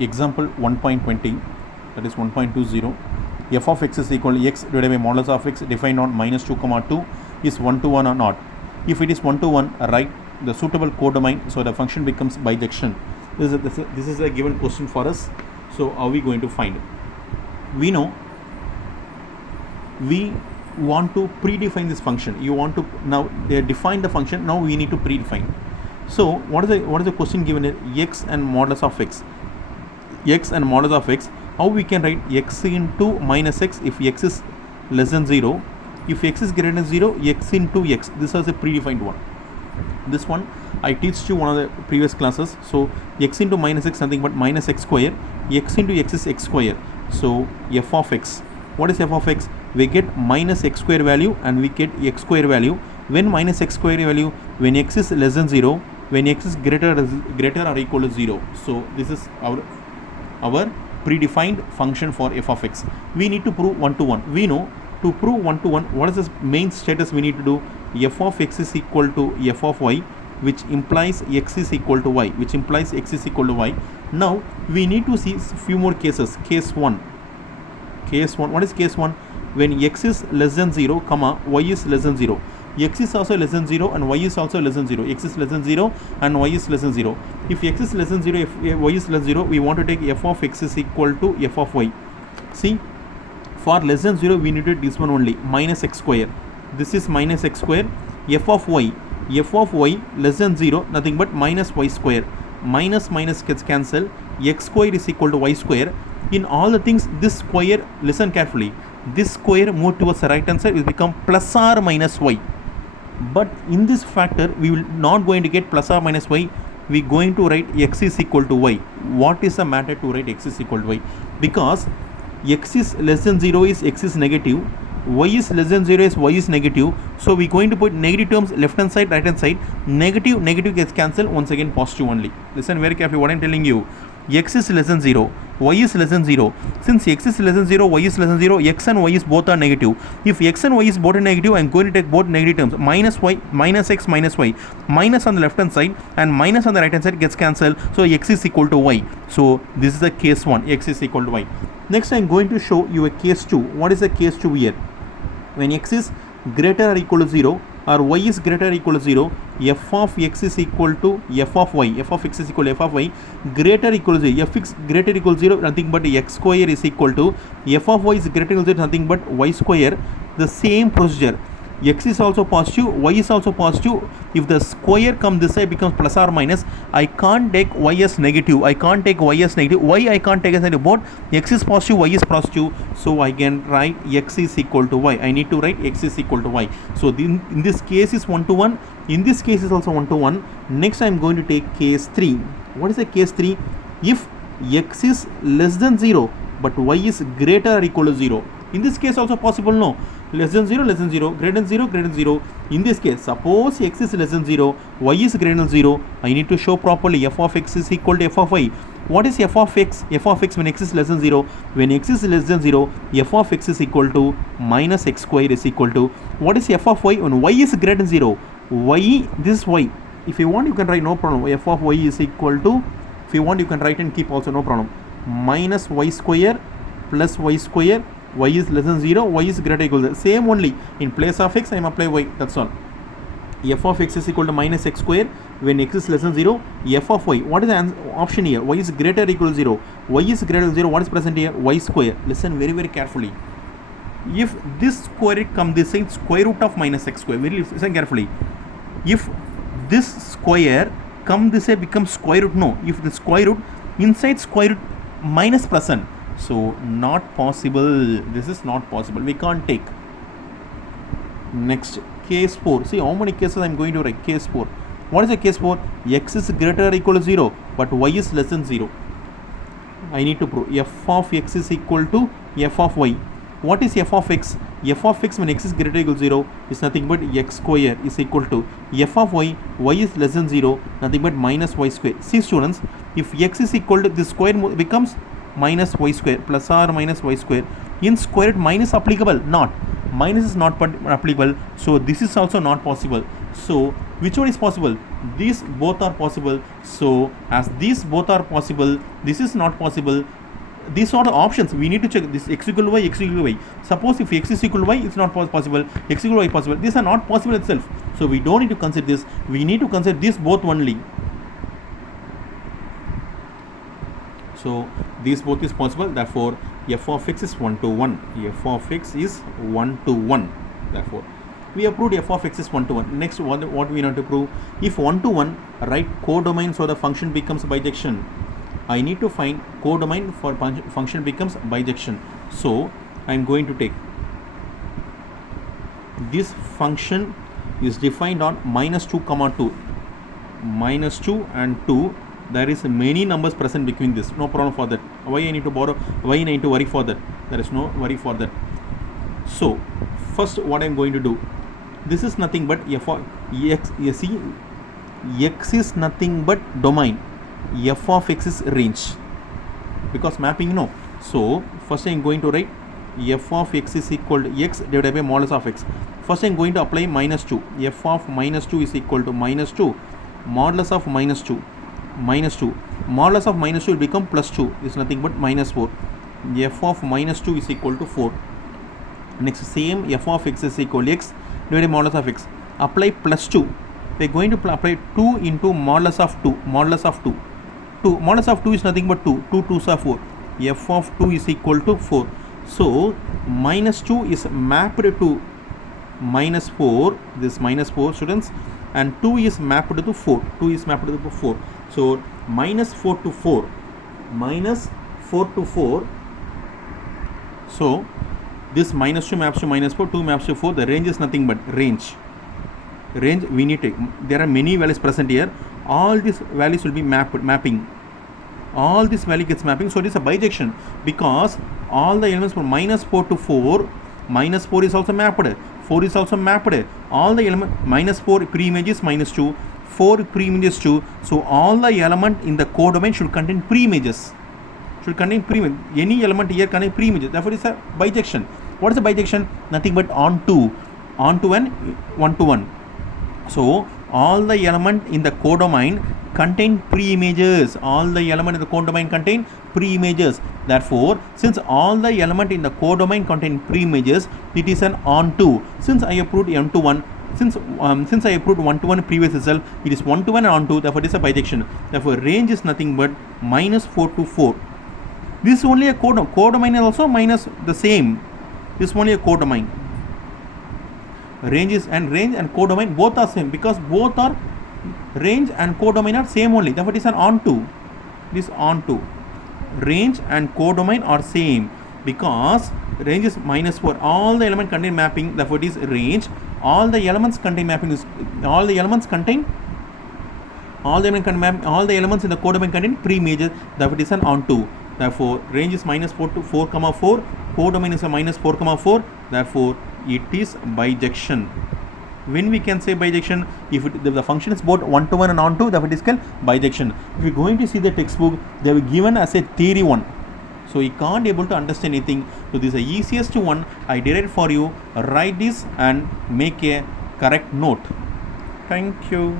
example 1.20, that is 1.20. F of x is equal to x divided by modulus of x defined on minus 2 comma 2 is 1 to 1 or not. If it is 1 to 1, write the suitable codomain so the function becomes bijection. This is a given question for us. So how are we going to find it? We know we want to predefine this function. You want to now define the function. Now we need to predefine. So what is the question given here? X and modulus of x. X and modulus of x. How we can write x into minus x if x is less than 0. If x is greater than 0, x into x. This is a predefined one. This one I teach you one of the previous classes. So x into minus x nothing but minus x square. X into x is x square. So f of x. What is f of x? We get minus x square value and we get x square value. When minus x square value, when x is less than 0, when x is greater or equal to 0. So this is our predefined function for f of x. We need to prove 1 to 1. We know to prove 1 to 1, what is the main status we need to do? F of x is equal to f of y, which implies x is equal to y, which implies x is equal to y. Now we need to see few more cases. Case 1. What is case 1? When x is less than 0, comma y is less than 0. X is also less than 0 and y is also less than 0. X is less than 0 and y is less than 0. If x is less than 0, if y is less than 0, we want to take f of x is equal to f of y. See, for less than 0, we needed this one only, minus x square. This is minus x square. F of y less than 0, nothing but minus y square. Minus gets cancelled. X square is equal to y square. In all the things, this square, listen carefully, this square move towards the right hand side will become plus or minus y. But in this factor, we will not going to get plus or minus y. We going to write x is equal to y. What is the matter to write x is equal to y? Because x is less than 0 is x is negative, y is less than 0 is y is negative. So we going to put negative terms left hand side, right hand side. Negative gets cancelled. Once again positive only. Listen very carefully what I am telling you. X is less than 0, y is less than 0. Since x is less than 0, y is less than 0, x and y is both are negative. If x and y is both are negative, I am going to take both negative terms. Minus y, minus x, minus y. Minus on the left hand side and minus on the right hand side gets cancelled. So x is equal to y. So this is the case 1. X is equal to y. Next I am going to show you a case 2. What is the case 2 here? When x is greater or equal to 0 or y is greater or equal to 0, f of x is equal to f of y. F of x is equal to f of y greater or equal to 0. F x greater or equal to 0, nothing but x square is equal to f of y is greater or equal to 0, nothing but y square. The same procedure. X is also positive, y is also positive. If the square comes this side becomes plus or minus, I can't take y as negative. Why I can't take as negative? Both x is positive, y is positive. So I can write x is equal to y. I need to write x is equal to y. So in this case is 1 to 1. In this case is also 1 to 1. Next I am going to take case 3. What is the case 3? If x is less than 0 but y is greater or equal to 0. In this case also possible, no? Less than 0, greater than 0, greater than 0. In this case, suppose x is less than 0, y is greater than 0. I need to show properly f of x is equal to f of y. What is f of x? F of x when x is less than 0. When x is less than 0, f of x is equal to minus x square is equal to. What is f of y? When y is greater than 0, y, this is y. If you want, you can write no problem. F of y is equal to, if you want, you can write and keep also, no problem. Minus y square plus y square. Y is less than 0, y is greater or equal to 0. Same only. In place of x, I am apply y. That's all. F of x is equal to minus x square. When x is less than 0, f of y. What is the option here? Y is greater or equal to 0. Y is greater than 0. What is present here? Y square. Listen very carefully. If this square comes this side, square root of minus x square. Very listen carefully. If this square come this side becomes square root. No. If the square root inside square root minus plus 1. So not possible. This is not possible. We can't take. Next, case 4. See how many cases I am going to write. Case 4. What is the case 4? X is greater or equal to 0, but y is less than 0. I need to prove f of x is equal to f of y. What is f of x? F of x when x is greater or equal to 0 is nothing but x square is equal to f of y. Y is less than 0, nothing but minus y square. See students, if x is equal to this square becomes minus y square plus or minus y square. In square root minus applicable? Not. Minus is not applicable. So this is also not possible. So Which one is possible? These both are possible. So as these both are possible, this is not possible. These are the options. We need to check this x equal to y, x equal to y. Suppose if x is equal to y, it's not possible. X equal to y possible. These are not possible itself. So we don't need to consider this. We need to consider this both only. So these both is possible. Therefore, f of x is 1 to 1. F of x is 1 to 1. Therefore, we have proved f of x is 1 to 1. Next, what we need to prove? If 1 to 1, write codomain so the function becomes bijection. I need to find codomain for function becomes bijection. So I am going to take this function is defined on minus 2 comma 2. Minus 2 and 2. There is many numbers present between this. No problem for that. Why I need to borrow? Why I need to worry for that? There is no worry for that. So first, what I am going to do? This is nothing but f of x. You see, x is nothing but domain. F of x is range, because mapping, no. So first I am going to write f of x is equal to x divided by modulus of x. First I am going to apply minus 2. F of minus 2 is equal to minus 2 modulus of minus 2. Minus 2 modulus of minus 2 will become plus 2. Is nothing but minus 4. F of minus 2 is equal to 4. Next, same f of x is equal to x divided by modulus of x. Apply plus 2. We are going to apply 2 into modulus of 2. Modulus of 2. 2 modulus of 2 is nothing but 2. 2 2s are 4. F of 2 is equal to 4. So minus 2 is mapped to minus 4. This minus 4, students, and 2 is mapped to 4. 2 is mapped to 4. So minus 4 to 4. Minus 4 to 4. So this minus 2 maps to minus 4. 2 maps to 4. The range is nothing but range. Range we need to. There are many values present here. All these values will be mapping. All this value gets mapping. So it is a bijection, because all the elements from minus 4 to 4. Minus 4 is also mapped. 4 is also mapped. All the element minus 4 pre-image is minus 2. 4 pre-image is 2. So all the element in the codomain should contain pre-images. Should contain pre-image. Any element here contain pre-images. Therefore, it is a bijection. What is a bijection? Nothing but onto and 1 to 1. So all the element in the codomain contain pre-images. All the element in the codomain contain pre-images. Therefore, since all the element in the codomain contain pre-images, it is an onto. Since I have proved m to 1, since I have proved 1 to 1 previous result, it is 1 to 1 and onto. Therefore, it is a bijection. Therefore, range is nothing but minus 4 to 4. This is only a codomain. Codomain is also minus the same. This is only a codomain. Range and codomain both are same, because both are range and codomain are same only. Therefore, it is an onto. This onto. Range and codomain are same, because range is minus 4. All the element contain mapping. Therefore, it is range. All the elements contain mapping. All the elements in the codomain contain pre-images. Therefore, it is an onto. Therefore, range is minus 4 to 4 comma 4. Codomain is a minus 4 comma 4. Therefore, it is bijection. When we can say bijection? If the function is both 1 to 1 and onto, therefore it is called bijection. If you are going to see the textbook, they have given as a theory 1. So you can't able to understand anything. So this is the easiest one I derived for you. Write this and make a correct note. Thank you.